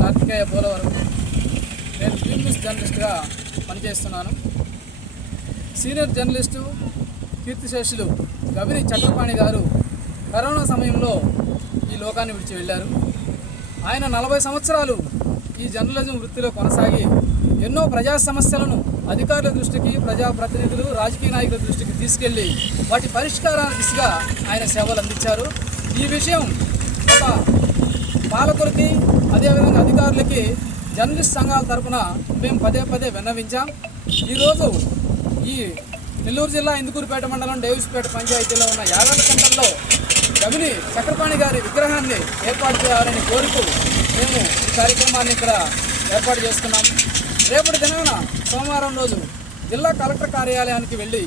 కార్తికేయ పోలవరం. నేను న్యూస్ జర్నలిస్ట్గా పనిచేస్తున్నాను. సీనియర్ జర్నలిస్టు కీర్తిశేషులు గవిని చక్రపాణి గారు కరోనా సమయంలో ఈ లోకాన్ని విడిచి వెళ్ళారు. ఆయన నలభై సంవత్సరాలు ఈ జర్నలిజం వృత్తిలో కొనసాగి ఎన్నో ప్రజా సమస్యలను అధికారుల దృష్టికి ప్రజాప్రతినిధులు రాజకీయ నాయకుల దృష్టికి తీసుకెళ్ళి వాటి పరిష్కారాల దిశగా ఆయన సేవలు అందించారు. ఈ విషయం ఒక పాలకులకి అదేవిధంగా అధికారులకి జర్నలిస్ట్ సంఘాల తరఫున మేము పదే పదే విన్నవించాం. ఈరోజు ఈ నెల్లూరు జిల్లా ఇందుకూరుపేట మండలం డేవిస్పేట పంచాయతీలో ఉన్న యాగంట సెంటర్లో గమిని చక్రపాణి గారి విగ్రహాన్ని ఏర్పాటు చేయాలని కోరుతూ మేము ఈ కార్యక్రమాన్ని ఇక్కడ ఏర్పాటు చేసుకున్నాం. రేపటి దినాన సోమవారం రోజు జిల్లా కలెక్టర్ కార్యాలయానికి వెళ్ళి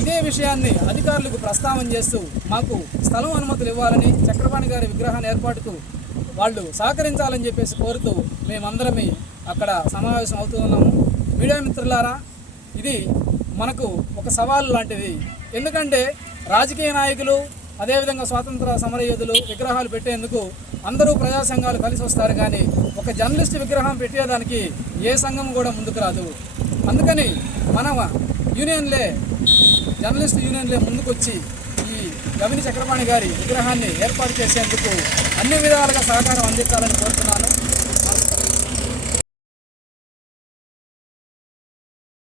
ఇదే విషయాన్ని అధికారులకు ప్రస్తావన చేస్తూ మాకు స్థలం అనుమతులు ఇవ్వాలని చక్రపాణి గారి విగ్రహాన్ని ఏర్పాటుకు వాళ్ళు సహకరించాలని చెప్పేసి కోరుతూ మేమందరమే అక్కడ సమావేశం అవుతూ ఉన్నాము. మీడియా మిత్రులారా ఇది మనకు ఒక సవాల్ లాంటిది. ఎందుకంటే రాజకీయ నాయకులు అదేవిధంగా స్వాతంత్ర సమరయోధులు విగ్రహాలు పెట్టేందుకు అందరూ ప్రజా సంఘాలు కలిసి వస్తారు కానీ ఒక జర్నలిస్ట్ విగ్రహం పెట్టేదానికి ఏ సంఘం కూడా ముందుకు రాదు. అందుకని మన యూనియన్లే జర్నలిస్ట్ యూనియన్లే ముందుకొచ్చి ఈ గవిని చక్రపాణి గారి విగ్రహాన్ని ఏర్పాటు చేసేందుకు అన్ని విధాలుగా సహకారం అందించాలని కోరుతున్నాను.